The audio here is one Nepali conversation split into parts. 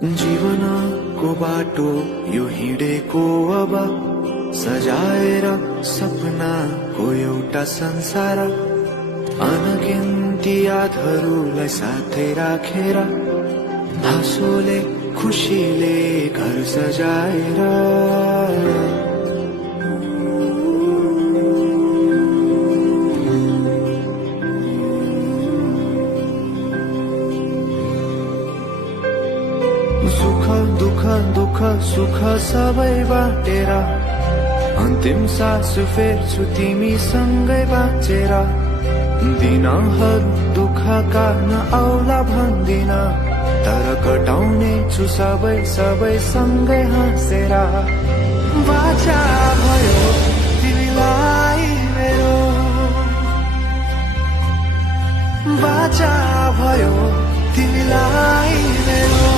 जीवनको बाटो यो हिँडेको अब सजाएर सपनाको एउटा संसार अनगिन्ती यादहरूलाई साथै राखेर हाँसोले खुसीले घर सजाएर दुःख सुख सबै बाटेर अन्तिम सास फेर्छु तिमीसँगै बाँचेर दिनहरू दुःखका नआउला भन्दिन तर कटाउने छु सबै सँगै हाँसेर बाचा भयो तिमीलाई मेरो बाचा भयो तिमीलाई मेरो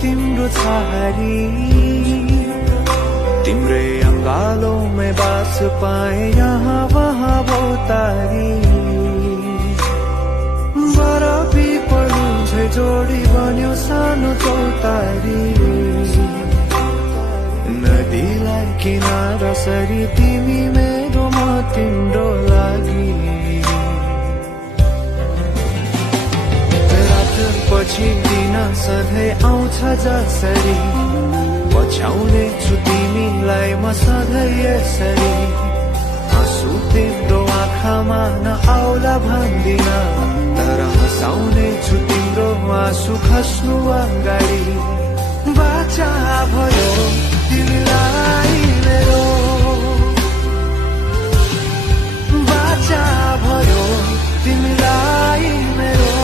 तिम्रो छहारी तिम्रै अंगालों बास पाए यहाँ वहाँ बहुतारी बरफी पढु छै जोडी बन्यो सानो चौतारी नदीलाई किनारा सरी तिमी मेरो म तिम्रो लागि पछि दिन सधैँ आउँछ जसरी पछ्याउने छु तिमीलाई म सधैँ यसरी आँसु तिम्रो आँखामा नआउला भन्दिन तर हँसाउने छु तिम्रो आँसु खस्नु अगाडि बाचा भयो तिमीलाई मेरो बाचा भयो तिमीलाई मेरो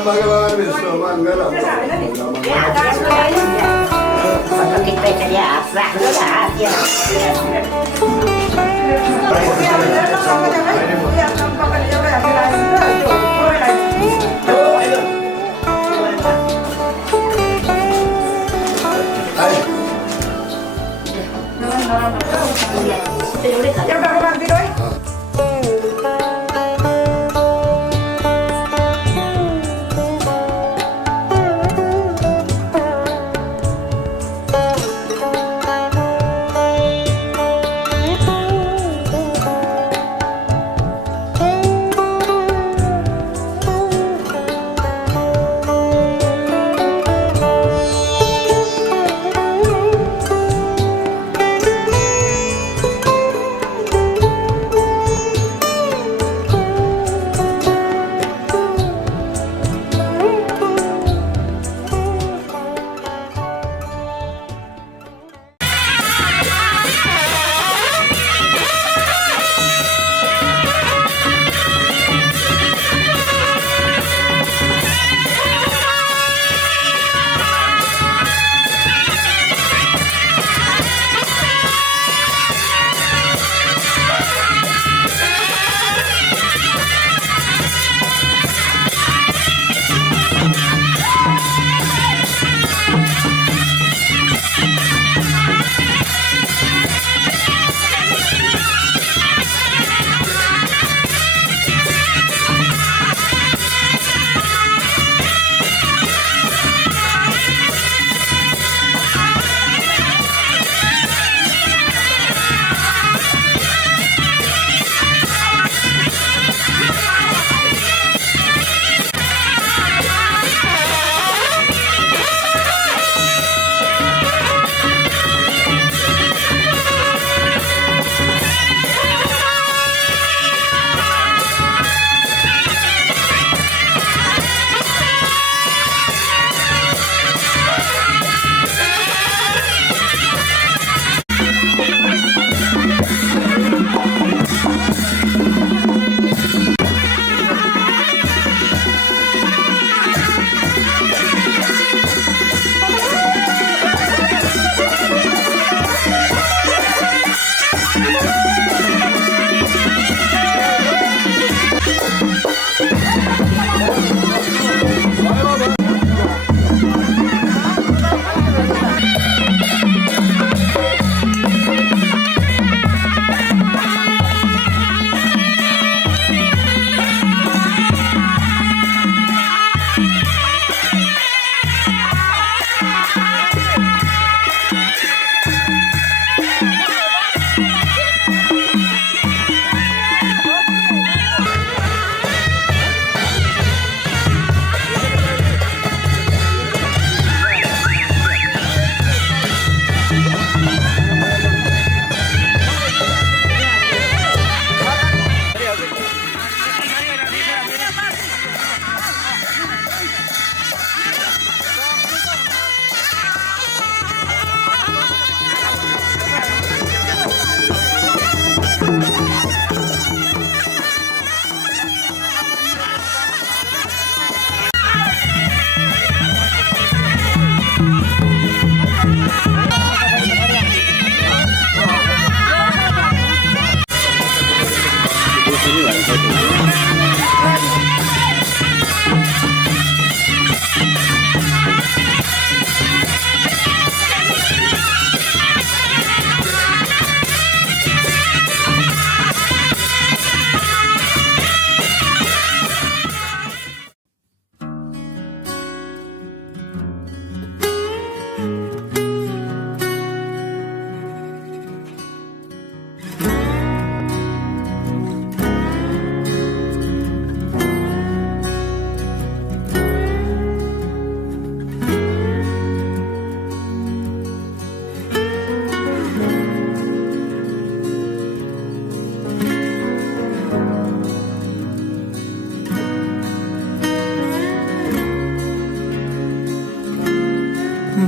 Mangalam Vishnu Mangalam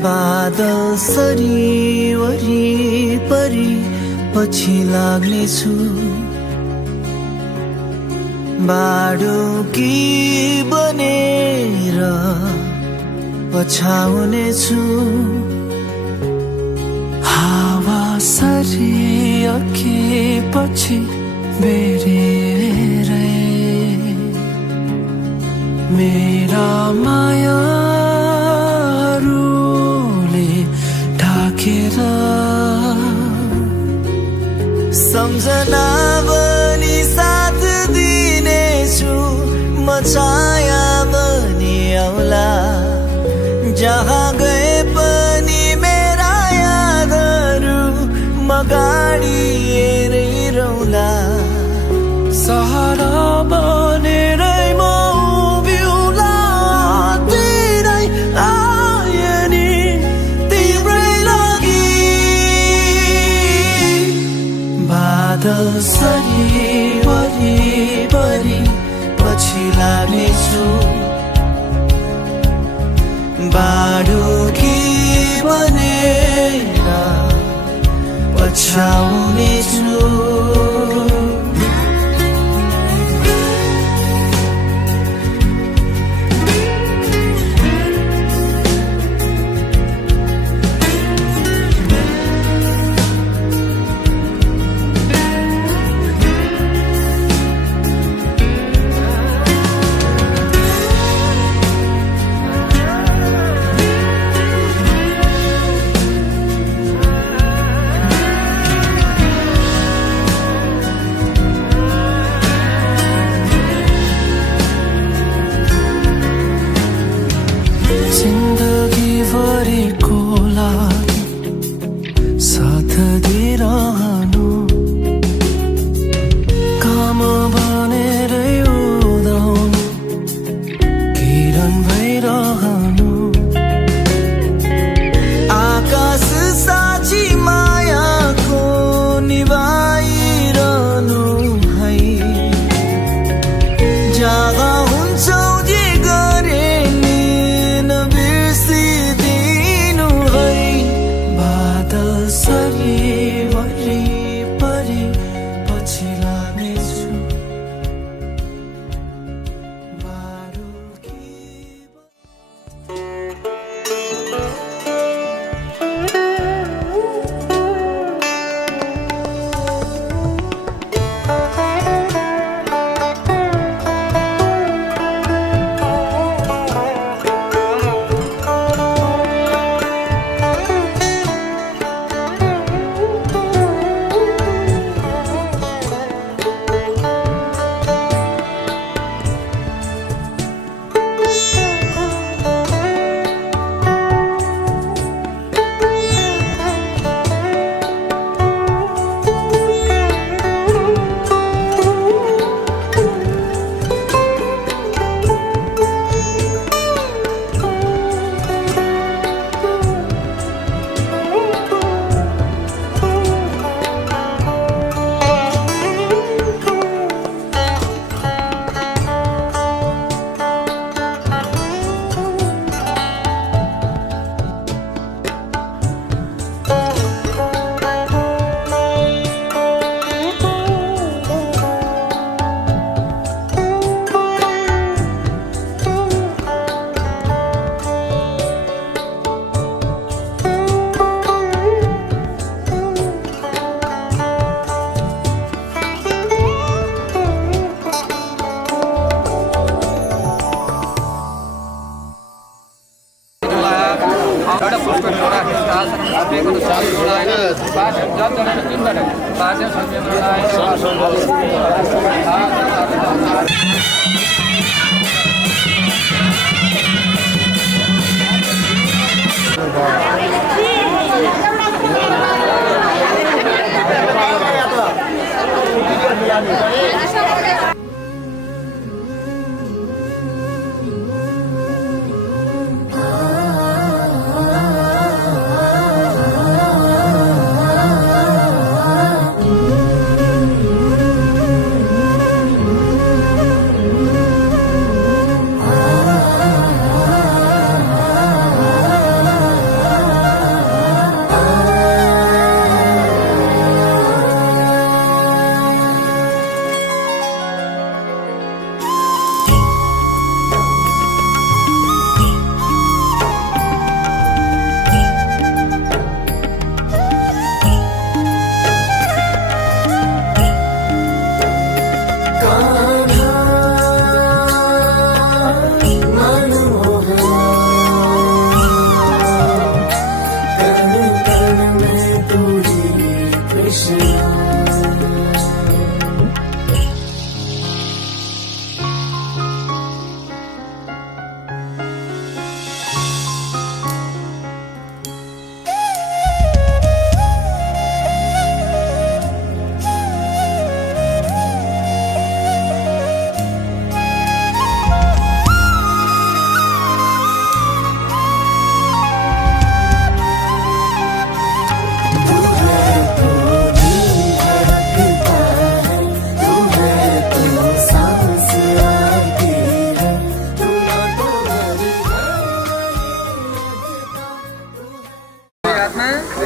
बादल सरी वरिपरि पछि लाग्नेछु बाडुकी बनेर पछाउनेछु हावा सरी अघिपछि बेरेरै मेरा माया सम्झना बनी साथ दिनेछु म छाया बनी आउला जहाँ गए पनि मेरा यादहरू म गाडी हेरै रहला सहारा बनेरै म उभिउला तिरै आए नि तिम्रै लागि बादल सरी वरिपरि पछि लाग्नेछु बाडुकी बनेर पछाउनेछु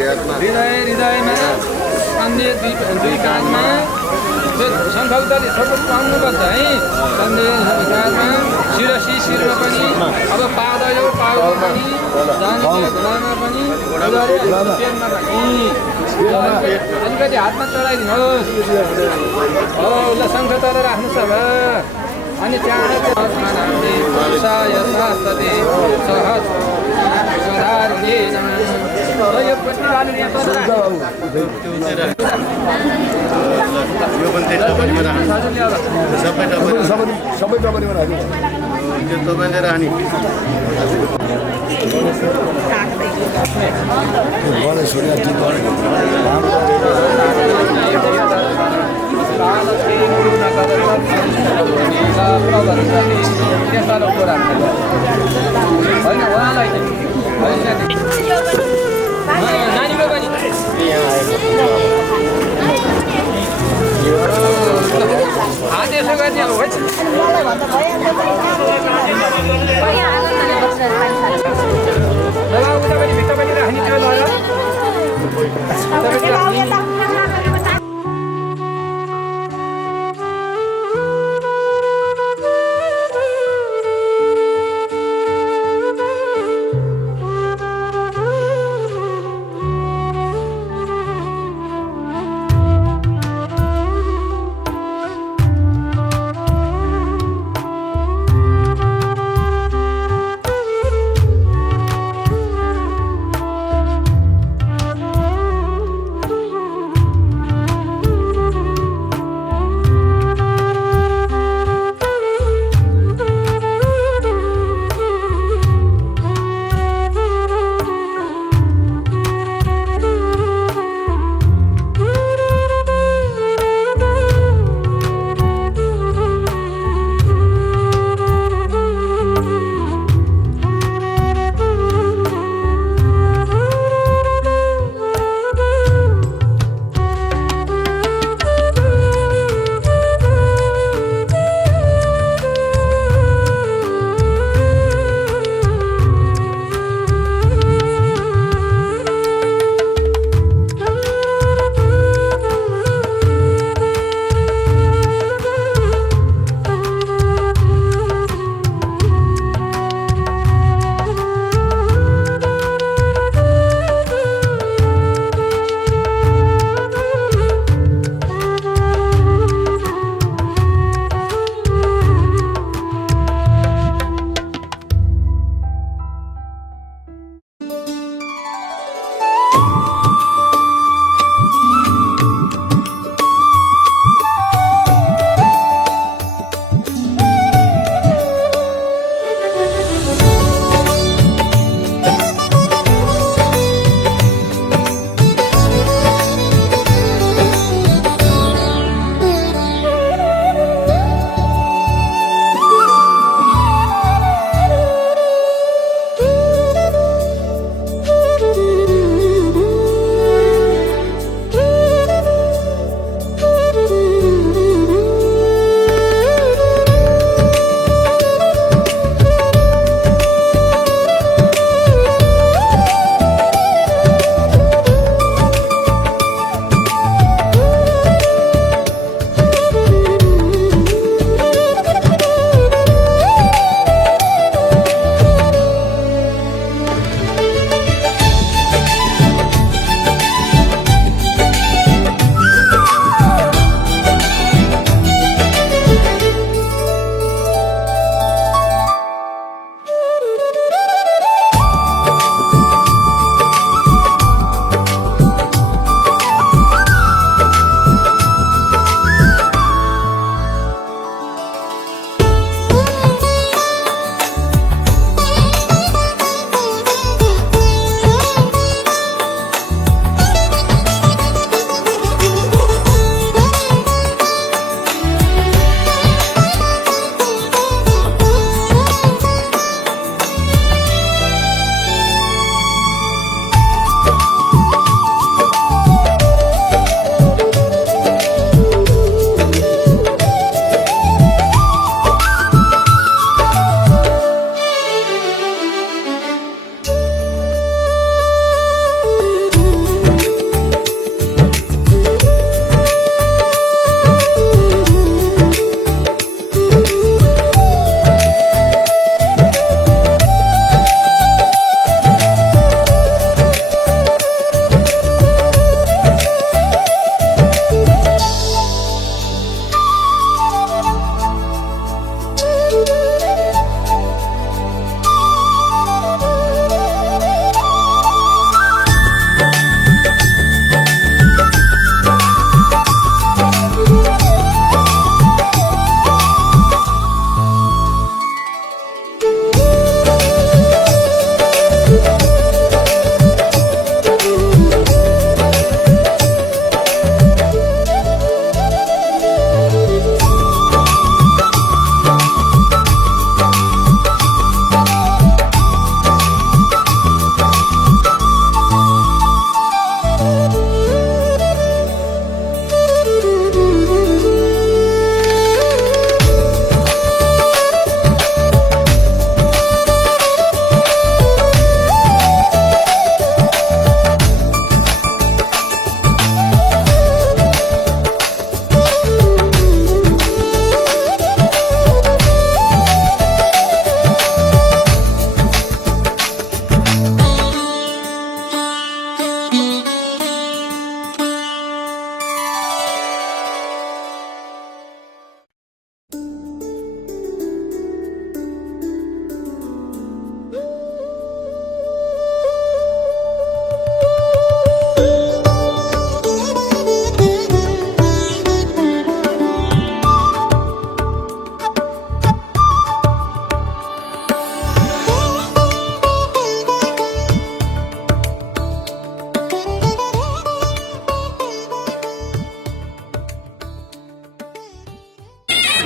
हृदयमा अन्य दुई कानमा शङ्खौताले सबै पाउनुपर्छ है। कानमा शिरसी शिरमा पनि अब पाउमा पनि जाने घुँडामा पनि पेटमा पनि अलिकति हातमा चढाइदिनुहोस्। उसलाई शङ्ख तल राख्नुहोस् अब। अनि त्यहाँबाट यो पट्टि लानु सबै टपरीमा राख्नु त्यो तपाईँले राख्ने नानीको पनि हात यसो गर्ने अब उता पनि भित्र पनि राख्ने त्यो ल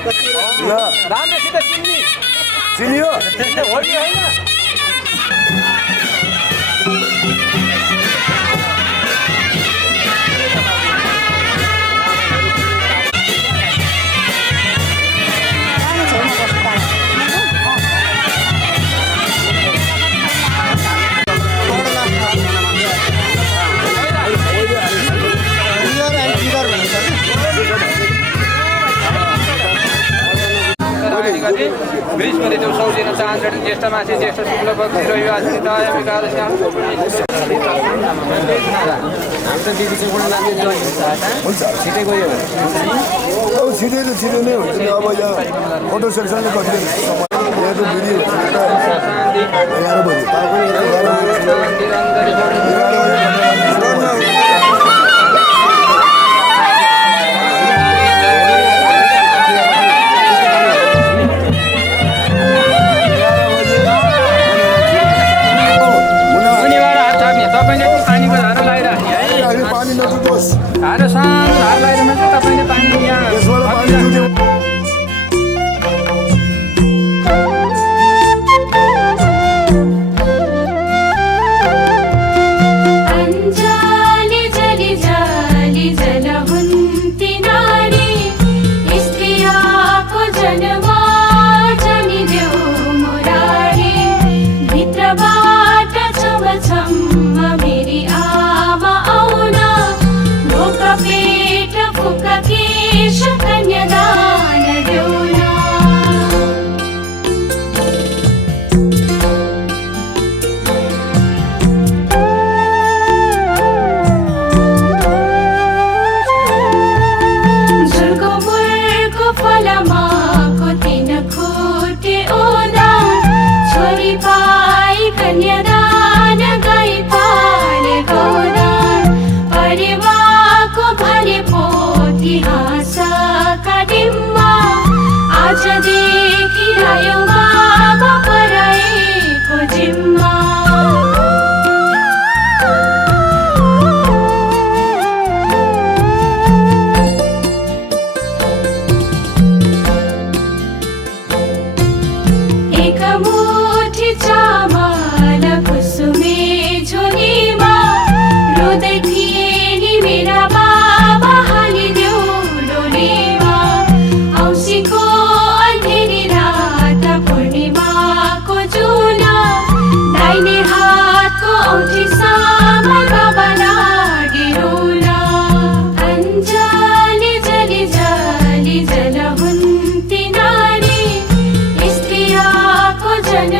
राम्रोसित चिन्नी चिनियो हो कि होइन वृहस्पति देव सौजिन चाहन्छन् ज्येष्ठ मासे ज्येष्ठ शुक्ल पक्ष रविवार छिटै गयो अब छिटै त छिटो नै हुन्छ नि अब यहाँ फोटो सेक्सनले कति यहाँ त भिडियो 11 बजी धारो सानो धार लगाएर मात्रै तपाईँले पानी यहाँ अंजाली जली जाली जल हुन्ती नारी स्त्रियाको जन्म जनी देऊ मुरारी भित्रबाट छमछम्म मेरी आमा आउन पेट फुक केश कन्यादान देउन झुलको मुलको फलमाको तीन खुटे ओदा छोरी पाई कन्यादान गई पाले गौदान परिवारको भने पोथी हाँसका डिम्बा आजदेखि आयो बाबा पराएको जिम्मा एक मुठी चामल कुसुमे झोलीमा रुँदै थिए नि मेरा बाबा हालिदेऊ डोलीमा औँसीको अँधेरी रात पूर्णिमाको जुना दाहिने हातको औँठी सामा बाबा लागे रुला अञ्जली जली जली जल हुन्ती नारी स्त्रियाको जन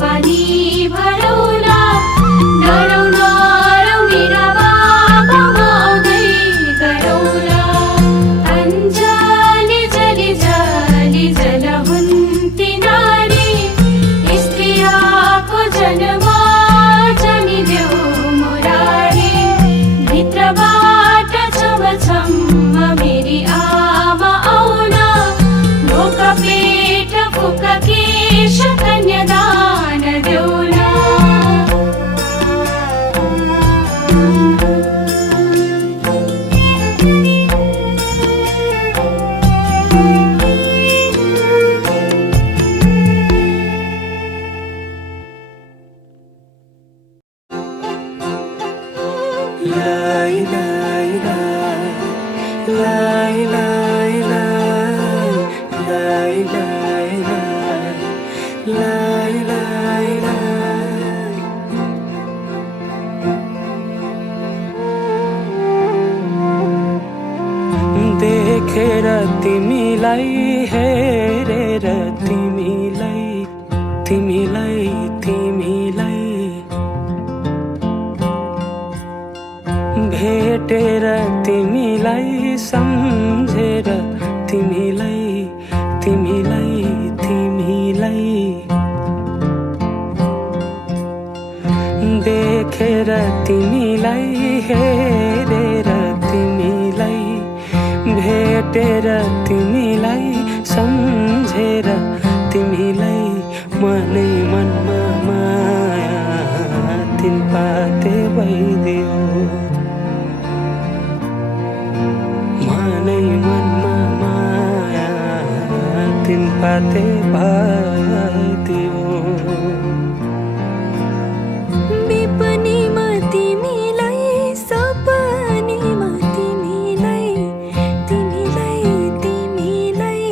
पानी भरौला डरौ नरौ मेरा बाबा आउँदै गरौला अञ्जली जली जली जल हुन्ती नारी स्त्रीको जन्म जनिदेऊ मुरारी भित्रबाट छमछम्म मेरी आमा आउन भोक पेट फुक केश कन्यादान देउला लाई लाई लाई लाई लाई लाई लाई लाई लाई देखेर तिमीलाई हेरेर तिमीलाई तिमीलाई तिमीलाई भेटेर तिमीलाई सम्झेर तिमीलाई तिमीलाई तिमीलाई देखेर तिमीलाई हेरेर तिमीलाई भेटेर तिमीलाई सम्झेर तिमीलाई मनै मनमा माया तिन पाते भइदियो मनै मनमा माया तिन पाते भइदियो विपनीमा तिमीलाई सपनीमा तिमीलाई तिमीलाई तिमीलाई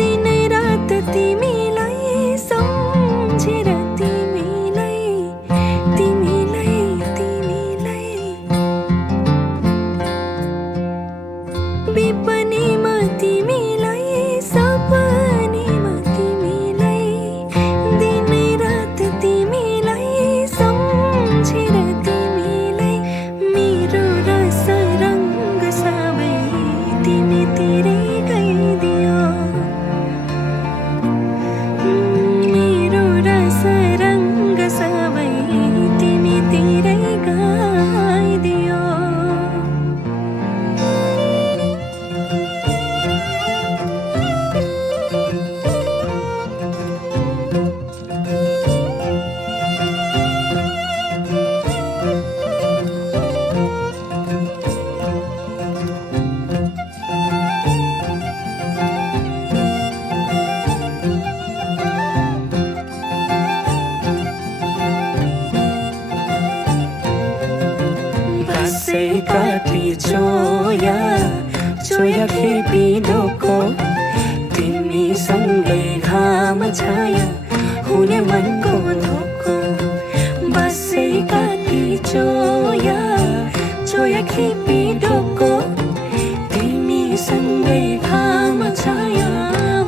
दिन रात तिमीलाई सम्झेर तिमीलाई तिमीलाई तिमीलाई विपनीमा तिमीलाई सपनीमा तिमीलाई दिन रात तिमीलाई सम्झेर तिमीलाई मेरो रस रङ्ग सबै तिमीतिरै गइदियो मेरो रस रङ्ग सबै तिमीतिरै गइदियो बसै काटी चोया चोया खेपी ढोको तिमीसँगै घाम छाया हुने मनको धोको बसै काटी चोया चोया खेपी ढोको तिमीसँगै घाम छाया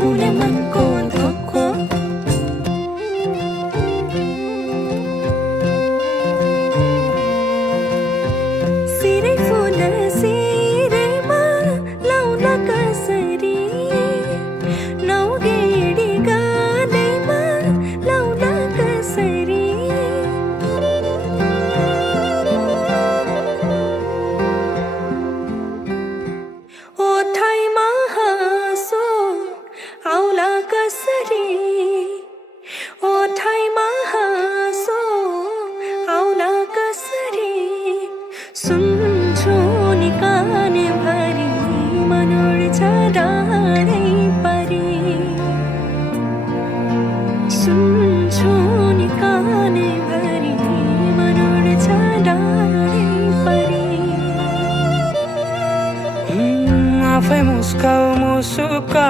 हुने मनको धोको सिरै फुल सिरैमा लाउन कसरी नौगेडी गादैमा लाउन कसरी ओठैमा हाँसो आउला कसरी ओठैमा हाँसो आउला कसरी सुन्छु नि काने भरि मन उड्छ डाँडै परी सुन्छु नि काने भरि मन उड्छ डाँडै परी आफै मुस्काउ मुसुका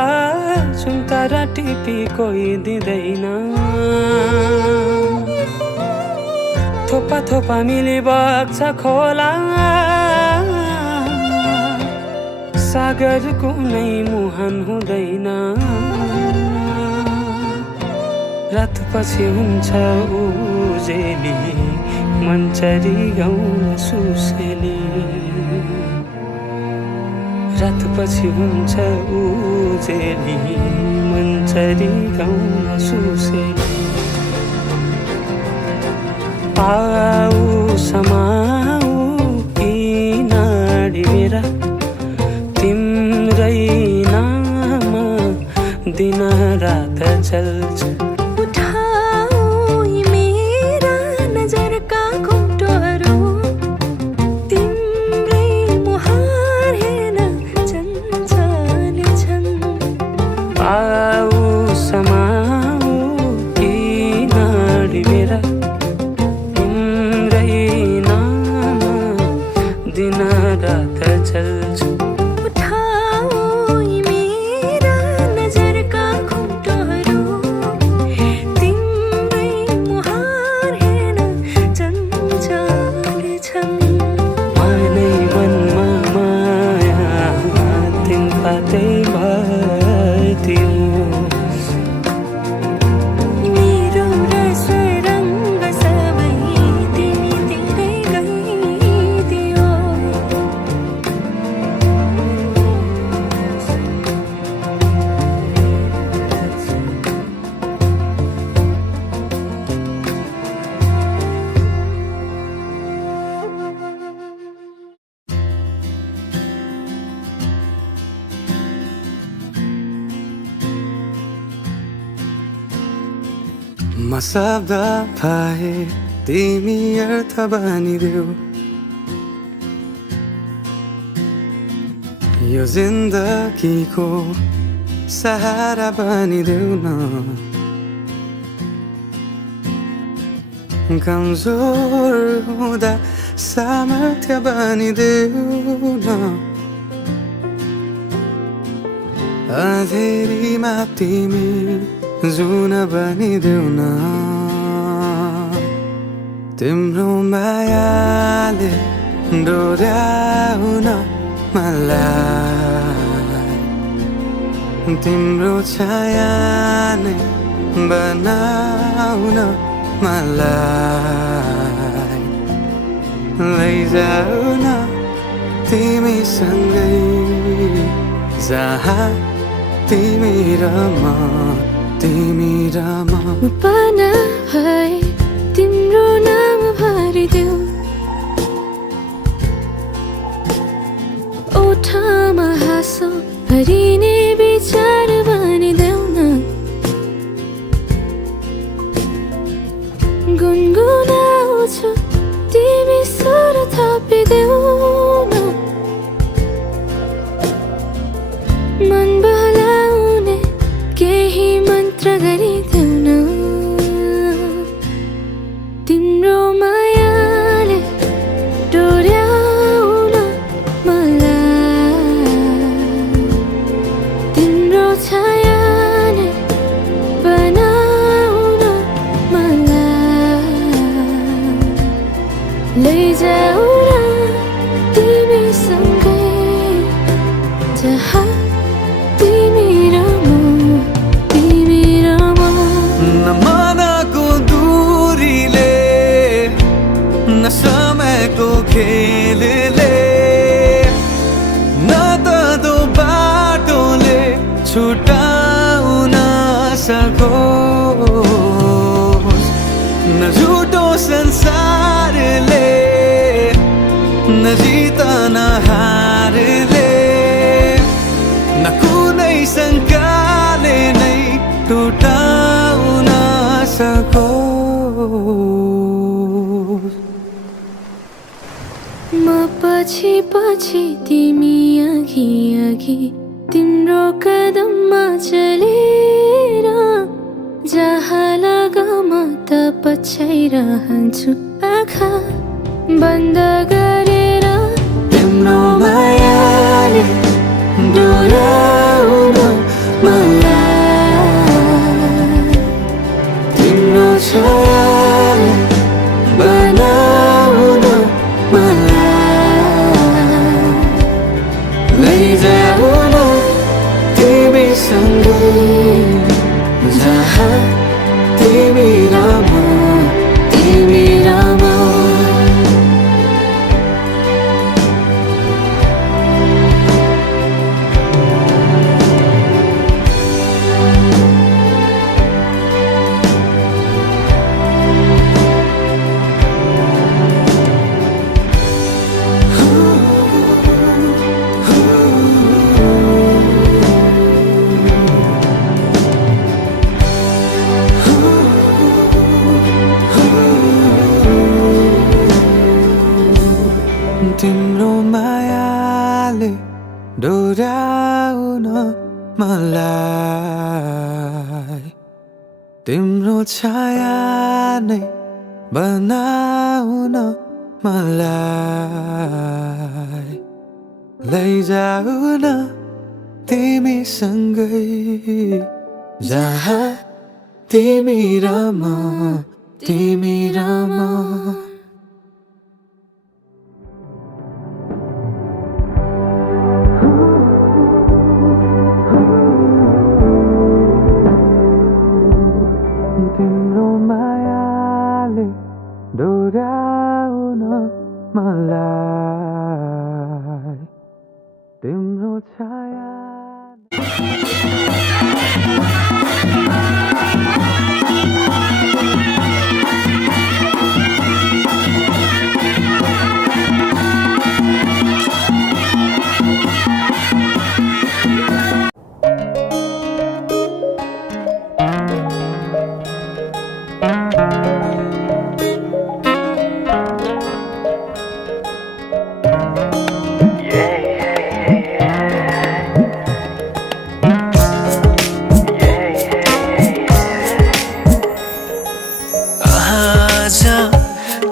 सुन्तरा टिपी कोही दिँदैन थोपा थोपा मिली बग्छ खोला सागर कुनै मुहान हुँदैन रात पछि हुन्छ उजेली मन्चरी गाउन सुसेली रात पछि हुन्छ उजेली मन्चरी गाउन सुसेली आऊ समाऊ यी नाडी मेरा तिम्रै नाम दिन रात चल्छ उठाऊ यी मेरा नजरका घुम्टोहरू तिम्रै मुहार हेर्न चञ्चल छन् आऊ समाऊ यी नाडी मेरा तिम्रै नाम दिन रात चल्छ उठाऊ यी मेरा नजरका घुम्टोहरू तिम्रै मुहार हेर्न चञ्चल छन् मानै मनमा माया तिनपातै भरिदियो मेरो रस रङ्ग सबै तिमीतिरै गइदियो म शब्द पाए तिमी अर्थ बनिदेऊ यो जिन्दगीको सहारा बनिदेऊ न कमजोर हुँदा सामर्थ्य बनिदेऊ न अँधेरीमा तिमी जुन बनिदेऊ न तिम्रो मायाले डोर्याउन मलाई तिम्रो छाया नै बनाउन मलाई लैजाऊ न तिमीसँगै जहाँ तिमी र म पाना भए तिम्रो नाम भरिदेऊ ओठमा हाँसो भरिने विचार बनिदेऊ न गुनगुनाउँछु तिमी स्वर थपिदेऊ न मन बहलाउने केही मन्त्र गरिदेऊ न तिम्रो मायाले डोर्याउन मलाई तिम्रो छाया नै बनाउन मलाई लैजाऊ न तिमीसँगै जहाँ तिमी र म न मनको दूरीले न समयको खेलले न त दो बाटोले छुटाउन सकोस् न झुटो संसारले न जित न हारले न कुनै शङ्काले नै टुटाउन सकोस् म पछि पछि तिमी अघि अघि तिम्रो कदममा चलेर जहाँ लगाम त पछ्याइरहन्छु आँखा बन्द गरेर तिम्रो मायाले डोर्याउन मलाई तिम्रो छायाले बनाउन मलाई लैजाऊ न तिमीसँगै जहाँ मलाई तिम्रो छाया नै बनाउन मलाई लैजाऊ न तिमीसँगै जहाँ तिमी र म तिम्रो मायाले डोर्याउन मलाई तिम्रो छाया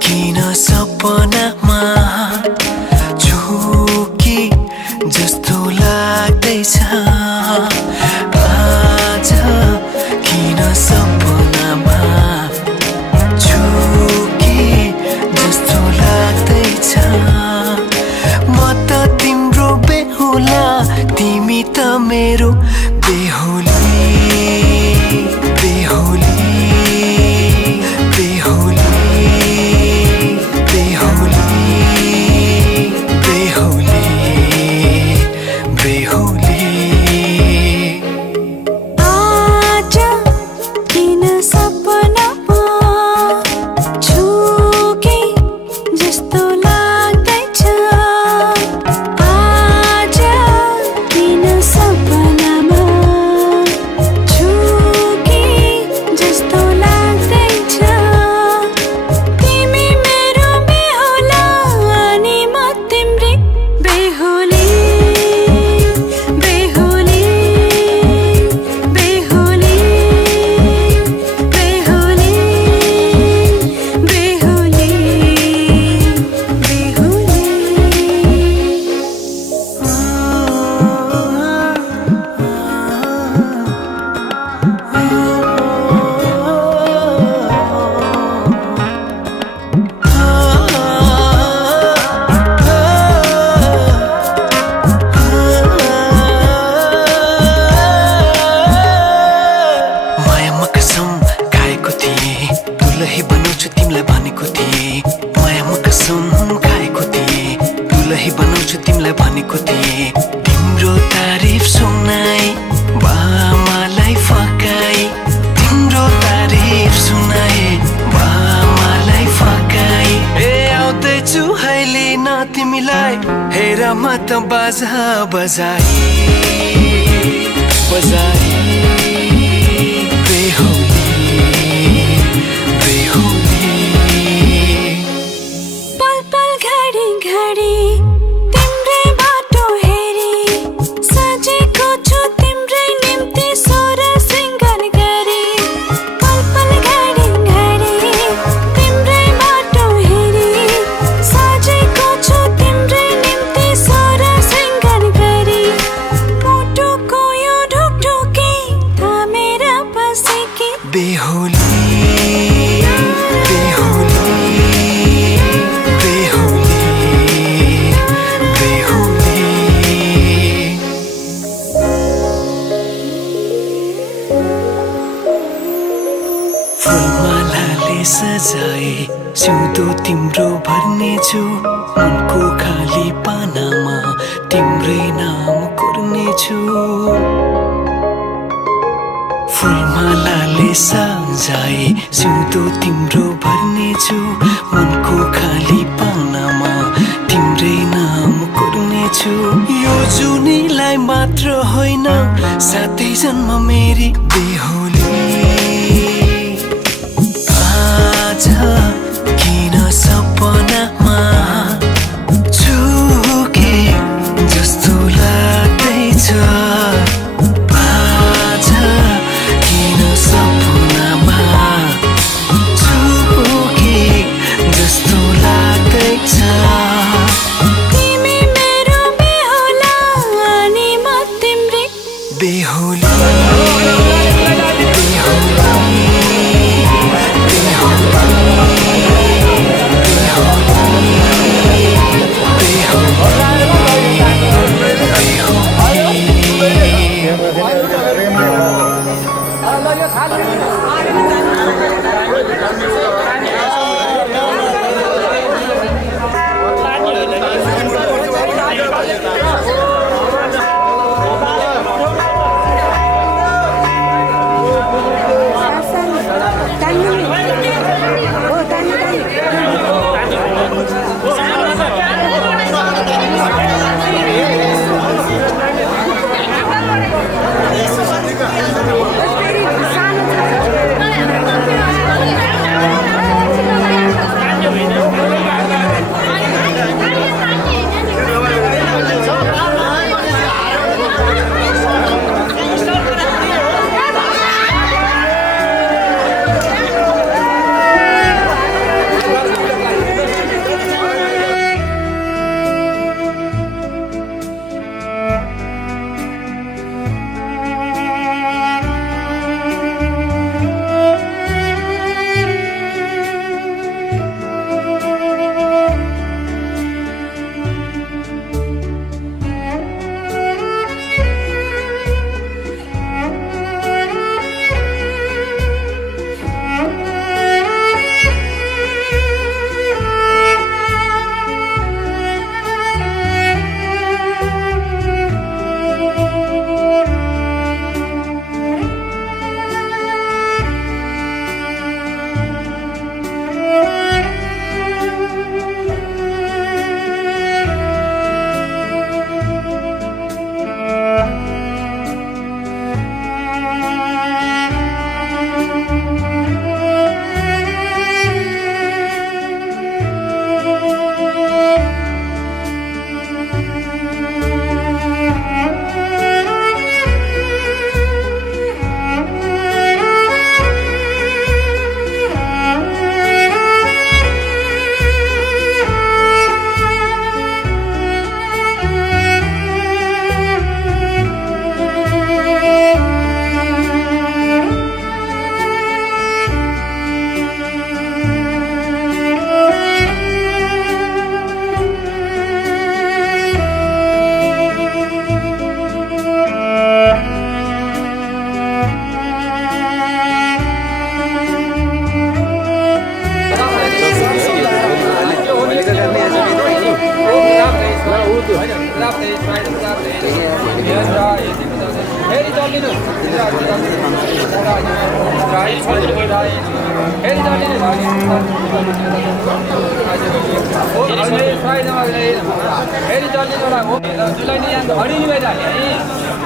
किन सपनामा झुकी जस्तो लाग्दैछ आज किन सपनामा झुकी जस्तो लाग्दैछ म त तिम्रो बेहुला तिमी त मेरो बेहुली बेहुली तिमीलाई भनेको थिए तिम्रो तारिफ सुनाई बामालाई फकाई तिम्रो तारिफ सुनाई बामालाई फकाई ए आउँदैछु अहिले न तिमीलाई हेर म त बाजा बजाई बजाई बेहुली बेहुली पल पल घडी घडी बेहुली बेहुली बेहुली बेहुली फुलमालाले सजाए सिउँदो तिम्रो भर्नेछु मनको खाली पानामा तिम्रै नाम कोर्नेछु फुलमालाले सजाए सिउँदो तिम्रो भर्नेछु मनको खाली पानामा तिम्रै नाम कोर्नेछु यो जुनीलाई मात्र होइन साथै जन्म मेरी बेहुली आज किन सपनामा झुके जस्तो लाग्दैछ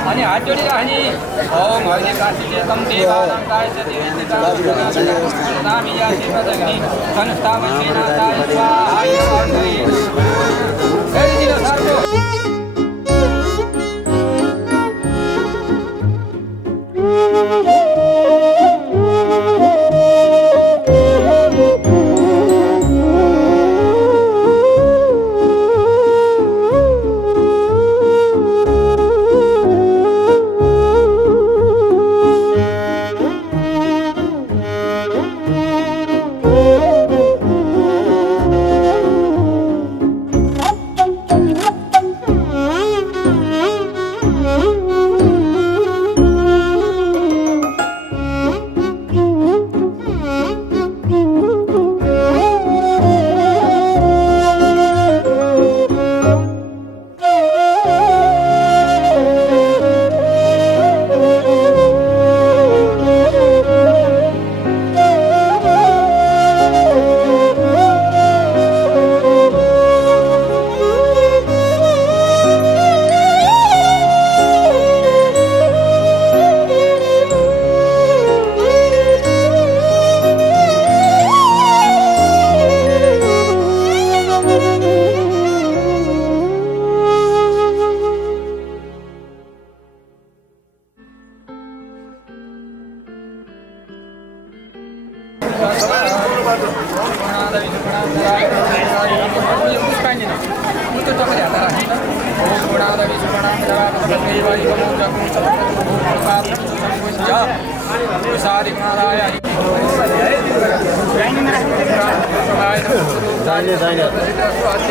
अनि हात जोडिराख्ने ओम हरि काशीतम देवानां कायसति नामी यासि पदग्नि संस्थापनेनाताय स्वाहा हेरि दिन सार्को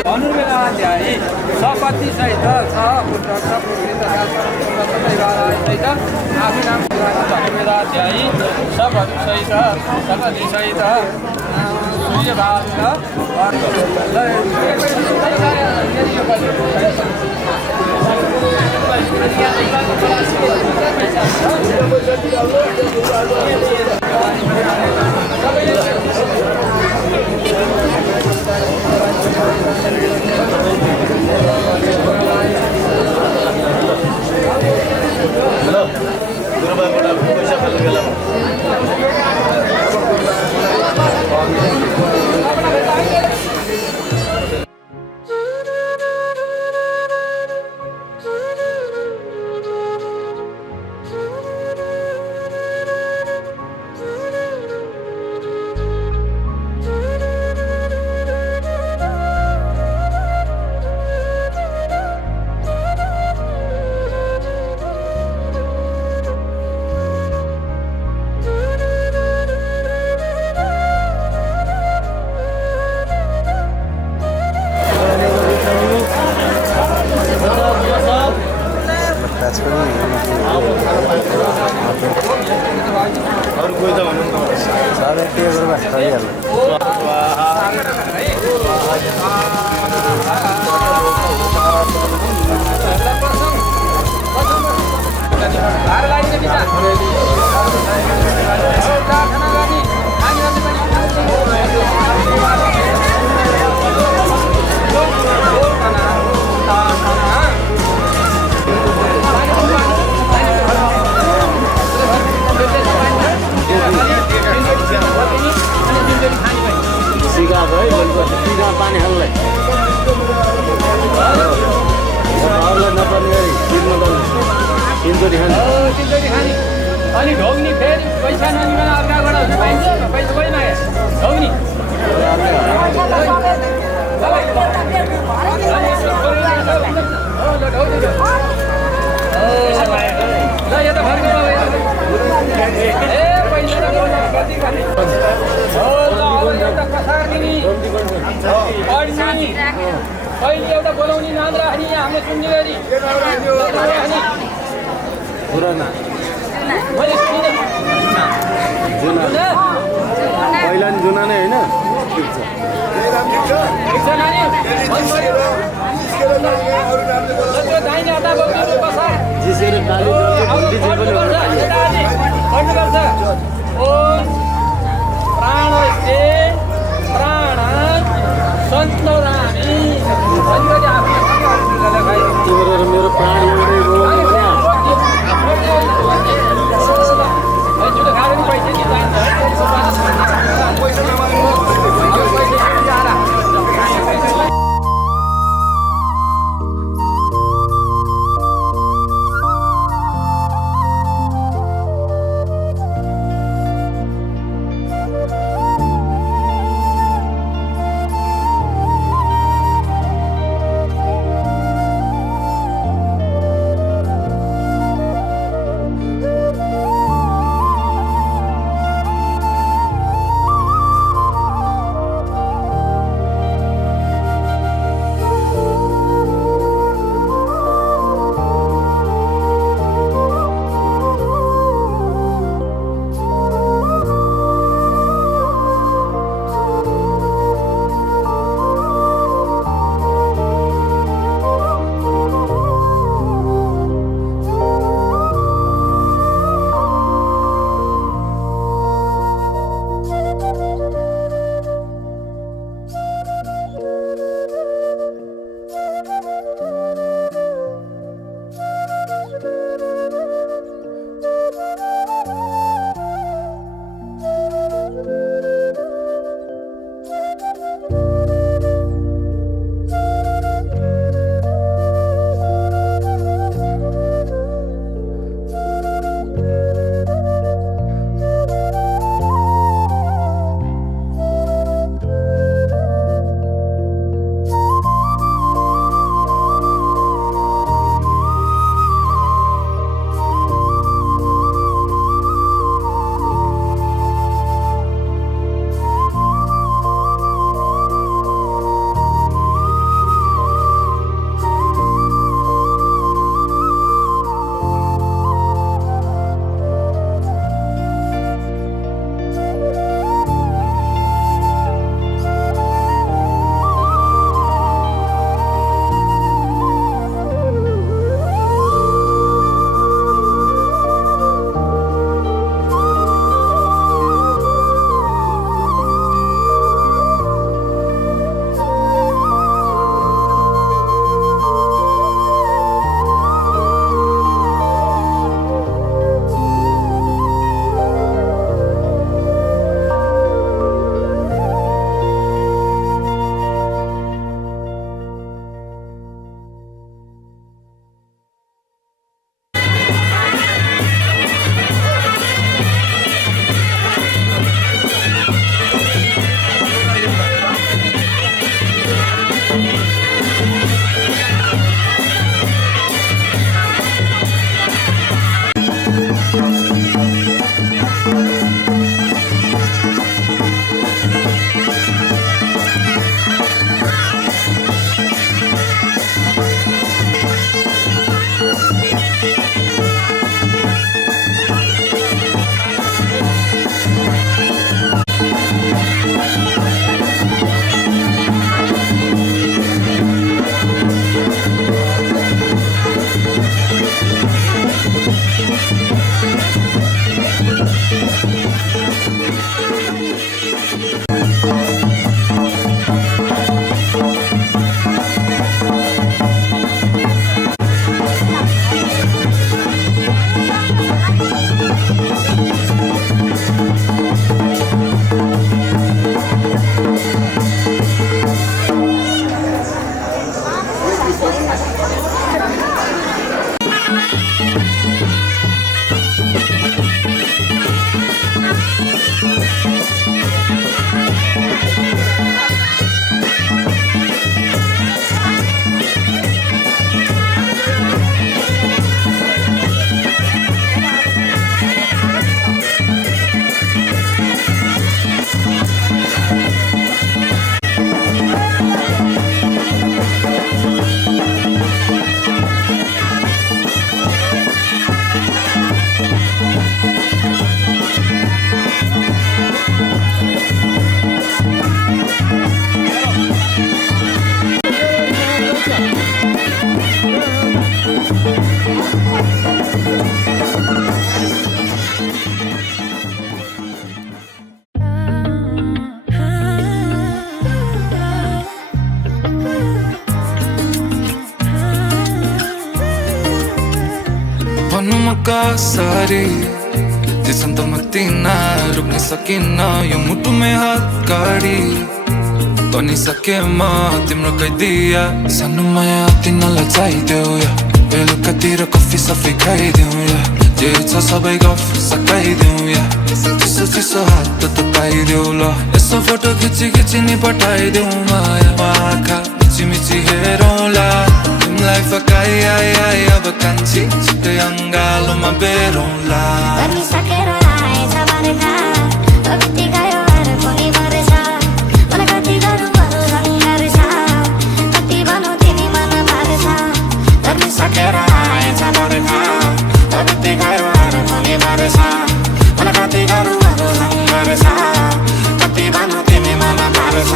धनुर्वेदाध्यायी सपति सहित छ पुत्र छ पुत्रित सहित आफू नाम धनुर्वेदाध्यायी सपति सहित सपति सहित सूर्यभाग अनि ढोग्नी फेरि पैसा नदिँदैन अर्काबाट पाइन्छ पैसा कोही मागे ढोग्नी यता फर्क एउटा कसार दिने पहिले एउटा बोलाउने नाम राख्ने हामीले सुन्ने गरी पहिला नि जुना नै होइन मेरो प्राण कसरी त्यसो त म तिना रुक्न सकिन्न यो मुटुमै हात गाडी बनिसके म तिम्रो कैदिया सानो माया तिनीलाई चाहिदेऊ या बेलुकातिर कफी सफी खाइदेऊ या जे छ सबै गफ सकाइदेऊ या चिसो चिसो हात त पाइदेऊ ल यसो फोटो खिची खिची नि पठाइदेऊ माया आँखा मिची मिची हेरौँला तिमीलाई फकाइ आइ आइ अब कान्छी छिटै अङ्गालोमा बेरौँला बनिसकेर आएछ बर्खा कति गयो अरू पनि वर्ष मलाई कति गरौँ अरू सङ्घर्ष कति भनौँ तिमी मन पर्छ बनिसकेर आएछ बर्खा कति गयो अरू पनि वर्ष मलाई कति गरौँ अरू सङ्घर्ष कति भनौँ तिमी मन पर्छ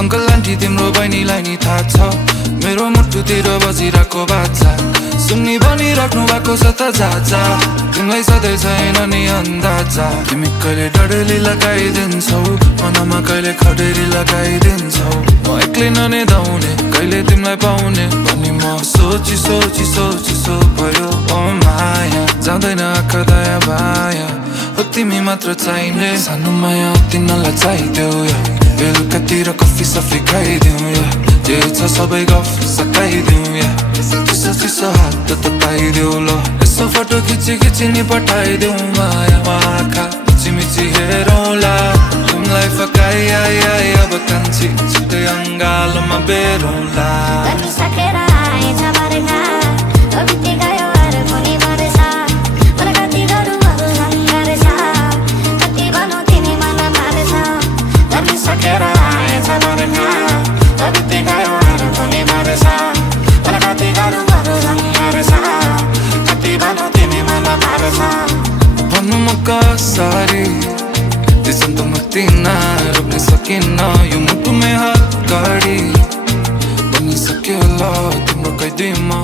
अङ्कल आन्टी तिम्रो बहिनीलाई नि थाहा छ मेरो मुटुतिर बजिरहेको बाचा सुन्नी भनिराख्नु भएको छ त जाजा तिमीलाई सधैँ छैन नि अन्दाजा तिमी कहिले डडेली लगाइदिन्छौ मनमा कहिले खडेरी लगाइदिन्छौ म एक्लै ननिदाउने कहिले तिमीलाई पाउने भनी म सोची सोची सोची सो भयो ओ माया जाँदैन आँखा दया बाया हो तिमी मात्र चाहिने सानो माया तिनीलाई चाहिदेऊ या बेलुकातिर कफी सफी खाइदेऊ या जे छ सबै गफ सकाइदेऊ या चिसो चिसो हात त पाइदेऊ ल यसो फोटो खिची खिची नि पठाइदेऊ माया आँखा मिची मिची हेरौँला तिमीलाई फकाइ आइ आइ अब कान्छी छिटै अङ्गालोमा बेरौँला बनिसकेर आएछ बर्खा कति गयो अरू पनि वर्ष मलाई कति गरौँ अरू सङ्घर्ष कति भनौँ तिमी मन पर्छ बनिसकेर आएछ बर्खा कति गयो अरू पनि वर्ष मलाई कति गरौँ अरू सङ्घर्ष कति भनौँ तिमी मन पर्छ भन्नु म कसरी त्यसो त म तिना रोक्न सकिन्न यो मुटुमै हात गाडी बनिसक्यो ल तिम्रो कैदीमा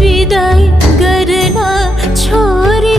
विदाई करना छोरी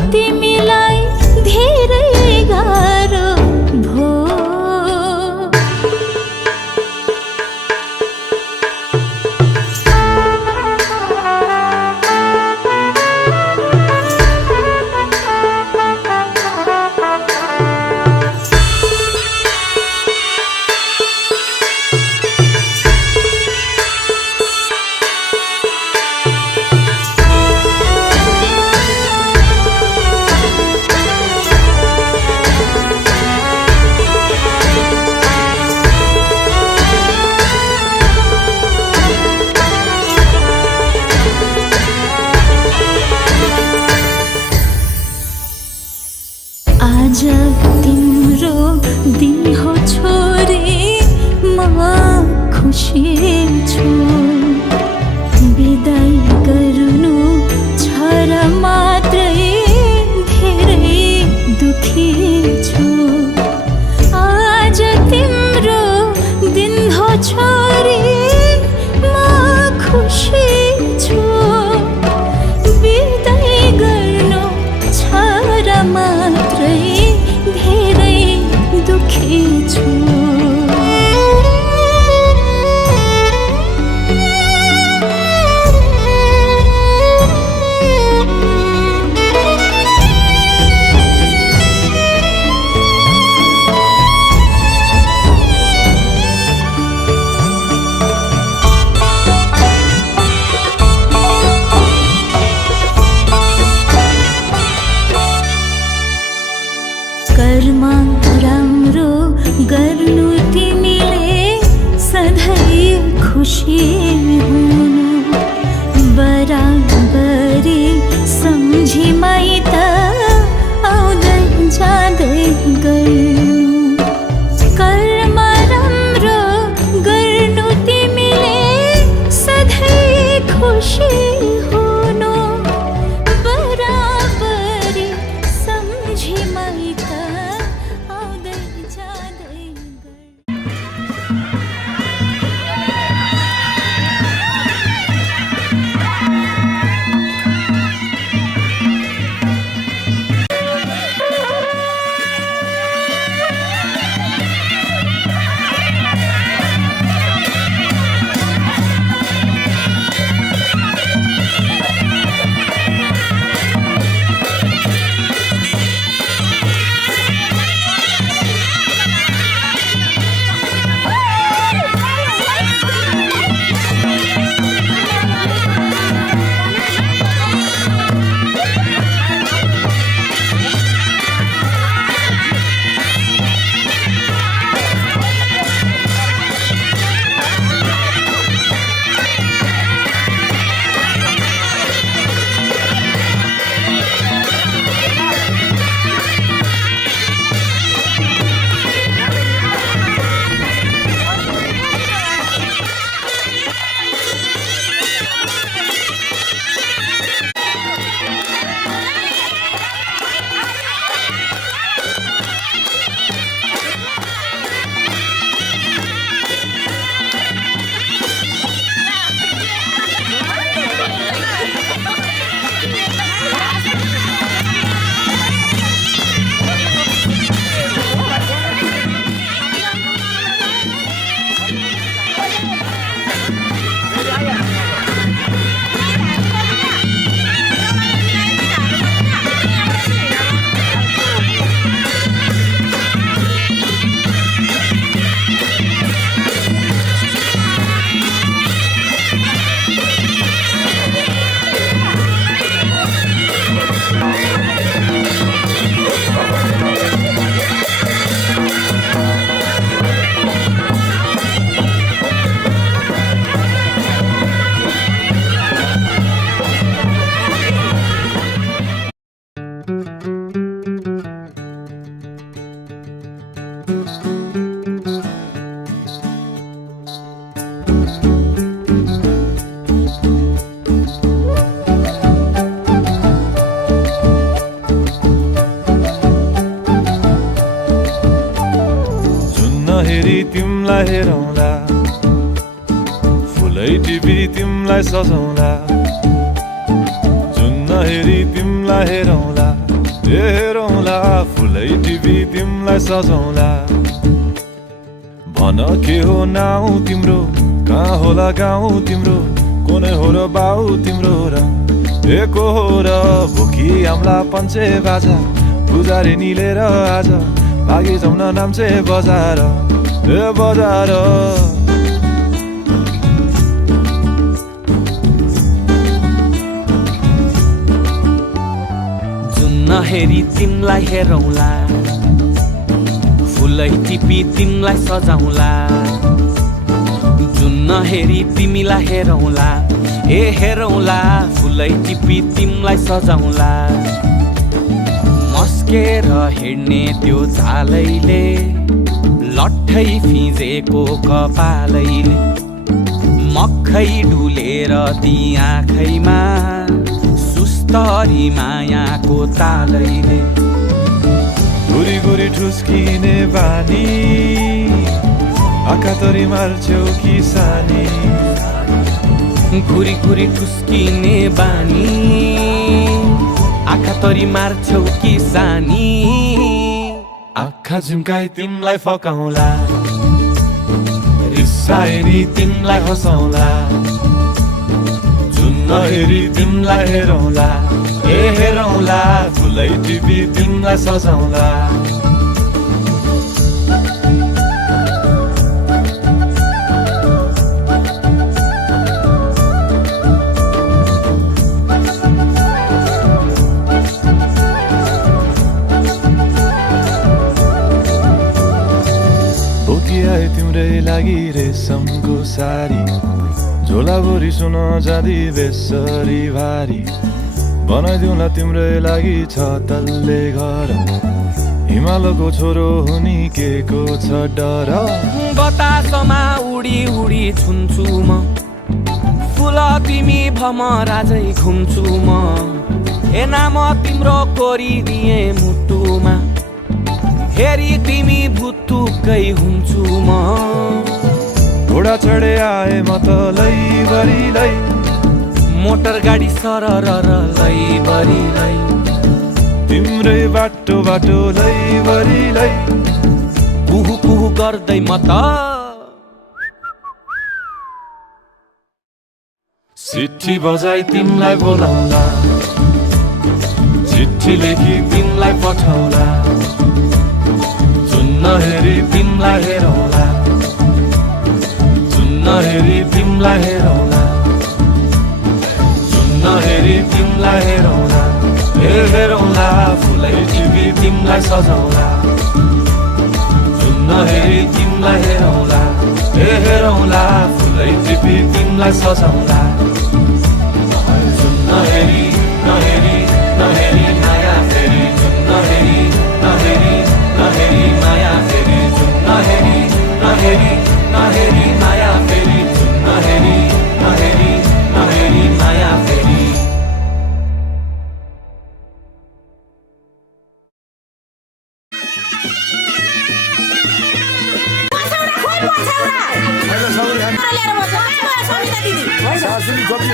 खुसी छु बिदाई गर्नु छ र मात्रै धेरै दुखी छु आज तिम्रो दिन हो छोरी म खुसी छु बिदाई गर्नु छ र मात्रै धेरै दुखी छु कर्म राम्रो गर्नु तिमीले सधैँ खुसी हुनु बराबरी सम्झी माइत आउँदै जाँदै गर्नु कर्म राम्रो गर्नु तिमीले सधैँ खुसी हुनु बराबरी सम्झी माइत आउँदै जाँदै गर्नु तिमलाई हेरौँला फुलै टिपी तिमलाई सजाउँला जुन नहेरी तिमलाई हेरौँला हेरौँला फुलै टिपी तिमलाई सजाउँला भन के हो नाउ तिम्रो कहाँ होला गाउँ तिम्रो कुनै हो र बाउ तिम्रो र एको हो र भोकी आम्ला पञ्चे बाजा पुजारी निलेर आज भागी जाउन नाम्चे बजार ए बजार जुन नहेरी तिमलाई हेरौँला फुलै टिपी तिमलाई सजाउँला जुन नहेरी तिमीलाई हेरौँला हेरौँला फुलै टिपी तिमलाई सजाउँला मस्केर हिँड्ने त्यो झालैले लट्ठै फिजेको कपालैले मक्खै डुलेर ती आँखैमा सुस्तरी मायाको तालैले गुरी गुरी ठुस्किने बानी आँखा तरी मार्छौ कि सानी घुरी घुरी ठुस्किने बानी आँखा तरी मार्छौ कि सानी आँखा झुम्काई तिमलाई फकाउला रिसाए नि तिमलाई हँसाउला जुन हेरी तिमलाई हेरौँला ए हेरौँला फुलै टिपी तिमलाई सजाउला बोकिआए तिम्रै लागि रेशमको सारी झोलाभरि सुन जाँदी बेसरी भारी बनाइदिउँला तिम्रै लागि छ तल्ले घर हिमालको छोरो हुनी के को छ डर बतासमा उडी उडी छुन्छु म फुल तिमी भमराजै घुम्छु म ए नाम तिम्रो कोरिदिए मुटुमा हेरी तिमी भुतुकै हुन्छु म घोडा चढे आए म त लैभरि मोटर गाडी सरर लैभरि तिम्रै बाटो बाटो लैभरि कुहु कुहु गर्दै म त चिठी बजाई तिमलाई बोलाउला चिठी लेखी तिमलाई पठाउला जुन हेरी तिमलाई हेरौँला जुन हेरी तिमलाई हेरौँला जुन हेरी तिमलाई हेरौँला ए हेरौँला फुलै टिपी तिमलाई सजाउला जुन हेरी तिमलाई हेरौँला ए हेरौँला फुलै टिपी तिमलाई सजाउला जुन नहेरी नहेरी नहेरी माया फेरि जुन नहेरी नहेरी नहेरी माया फेरि जुन नहेरी नहेरी नहेरी माया फेरि जुन नहेरी नहेरी नहेरी माया फेरि सासुली सब्जी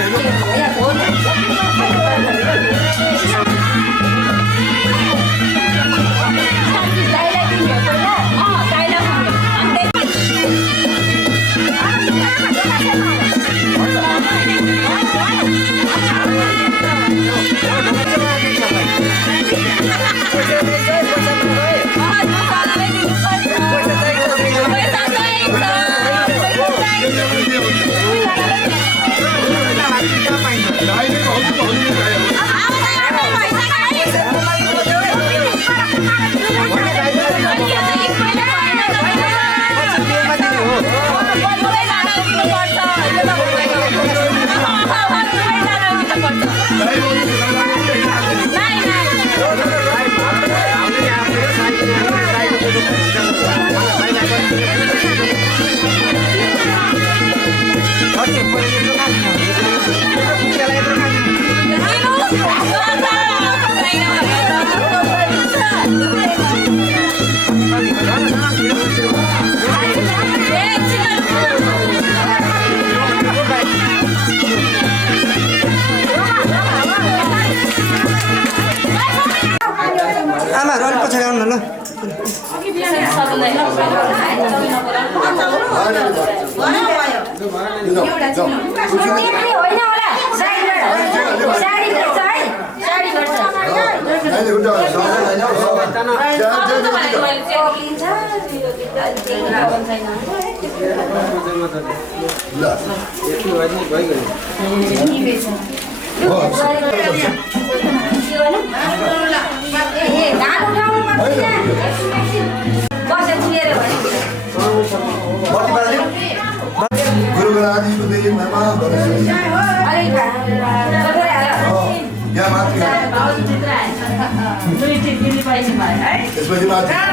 Terima kasih.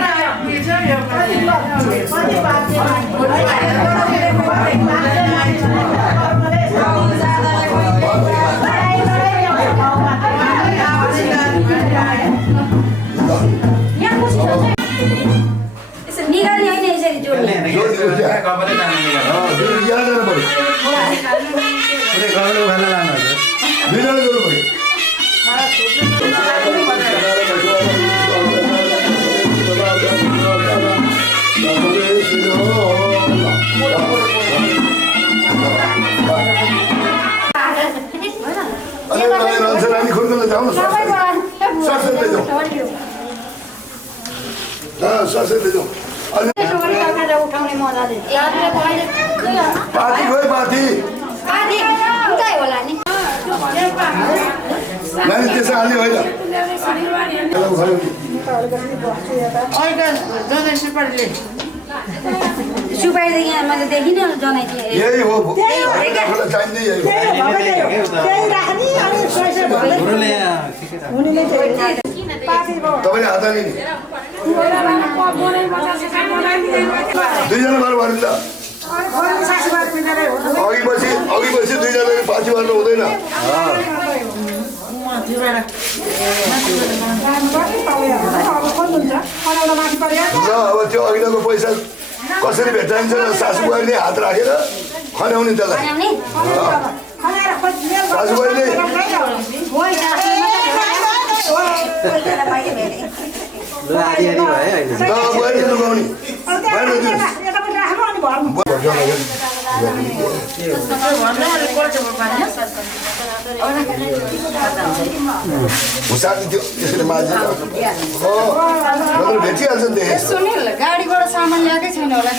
यहाँ जानु पर्यो दुईजना जानु पर्यो रानी खोल्न जाउँ न सासै लैजाउँ सासै लैजाउँ पार्टी खोइ पार्टी नानी त्यसो हाल्ने होइन सुपारीदेखि मैले देखिनँ जनाइ यही हो चाहिने यही तपाईँले हाताले नि दुईजना मार्नु भयो नि त अघि पछि दुईजनाले पार्टी मार्नु हुँदैन ल अब त्यो अघिल्लोको पैसा कसरी भेटाइन्छ सासूबारीले हात राखेर खन्याउने त्यसलाई सासूबारीले लुगाउने हुसार्ने थियो त्यसरी माझी भेटिहाल्छ नि गाडीबाट सामान ल्याएकै छैन होला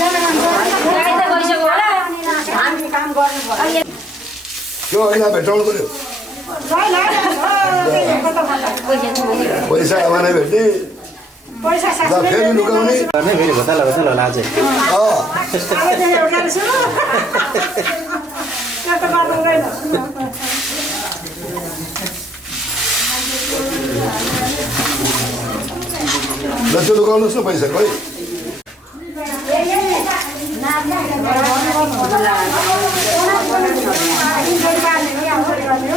त्यो होइन भेटाउनु पर्यो पैसा आमा नै भेट्ने फेरि लुगाउने ल त्यो लुगाउनुहोस् न पैसा खोइ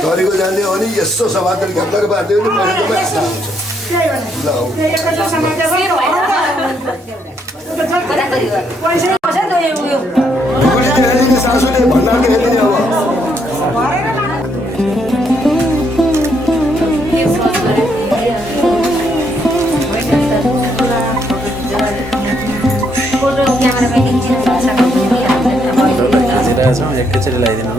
तरीको जाने हो नि यस्तो समाजले घटना पारिदियो भने पैसा तपाईँ सासूले भण्डार हेरिदिने अब एकैचोटि लगाइदिनु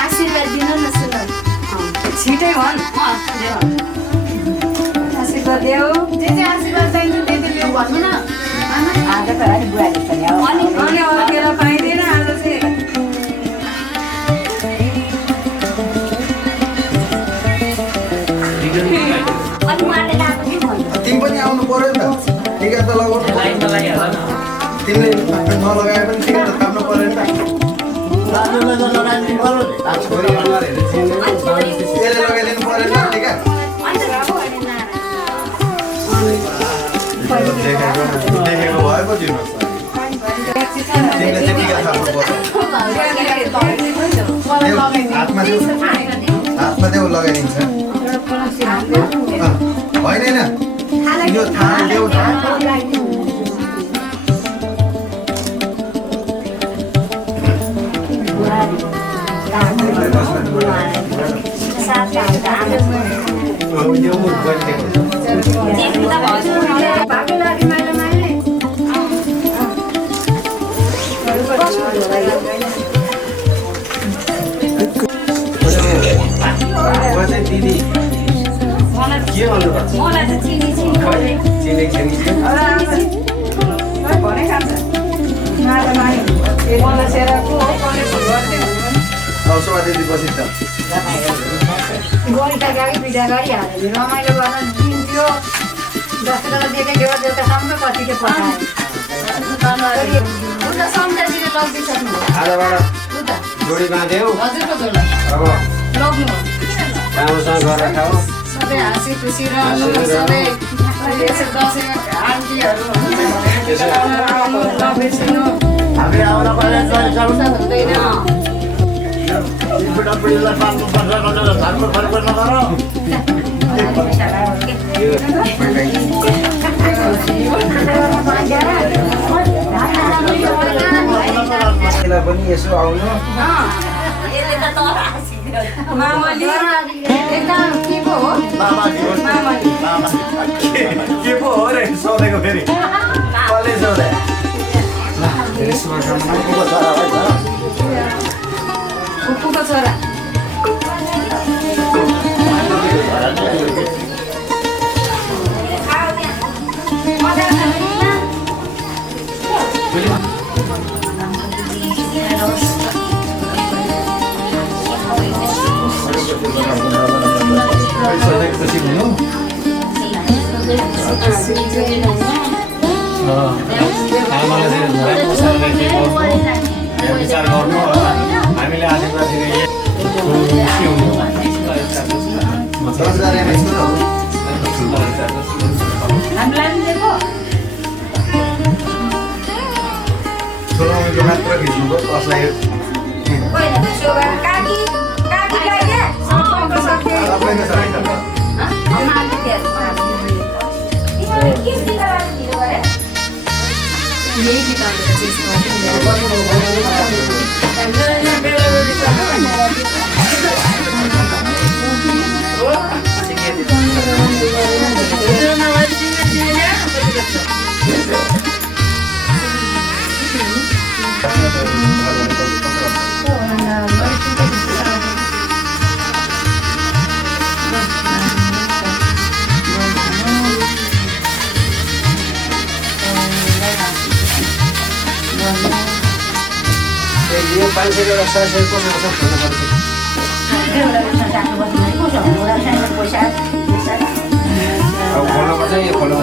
आशीर्वाद दिनु न सुन छिटै भन आशीर्वाद देऊ जे जे आशीर्वाद चाहिन्छ त्यही त्यही भन्नु न आज त अलि बुढाले पनि अनि अरूतिर पाइँदैन आज चाहिँ अनि उहाँले लाग्यो के भन्नु तिमी पनि आउनु पर्यो नि त टिका त लगाउनु तिमीले नलगाए पनि टिका त थाप्नु पर्यो नि त त्यसले लगाइदिनु पर्यो नि टिका देखेको भए पो दिनुहोस् तिमीले चाहिँ टिका थाप्नु पर्यो हातमा हातमा देऊ लगाइदिन्छ होइन यो थाहा देऊ दिदी के भन्नुपर्छ मलाई त चिनी औषध दिदी पछि त गोरिटा गाडी पिटा गाडी हालेर रमाइलो गर्न दिन्थ्यो 10 बेला दिएकै देव देवता सबै कतिले पठाए उता सम्झाइदिने लगिसक्नु आधाबाट जोडी बाँध्यौ हजुरको जोडा अब लग्नु राम्रोसँग गरेर खाऊ सबै हाँसी खुसी रहनु सबै यसो दसैँ आन्टीहरू नबिर्सिनु हामी आउन पर्ने हुँदैन बुढाबुढीलाई पाल्नुपर्छ भनेर धर्म फर्क नगर पनि यसो आउनु मामली एकदम के पो हो के पो हो रे सोधेको फेरि कसले सोधे फुपूको छोरा विचार गर्नु हामीले आशीर्वाद दिने मात्र खिच्नुभयो कसलाई यो 500 एउटा 600 कसो अब खोल्नुपर्छ यो खोल्नु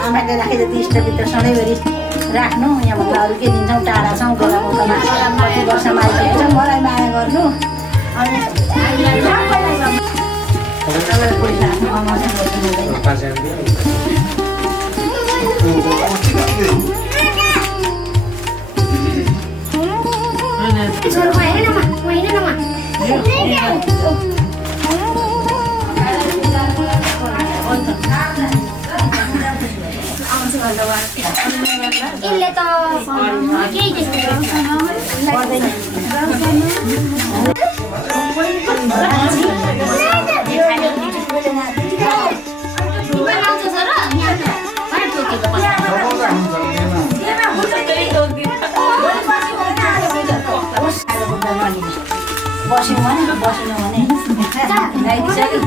आमाले राखे जति इष्टभित्र सधैँभरि राख्नु यहाँबाट अरू के दिन्छौँ टाढा छौँ गोलामा कति वर्षमा आइपुग्छ मलाई माया गर्नु अनि इनले त केही त्यस्तो बस्यौँ भने बसेनौँ भने ल्याइदिन्छ कि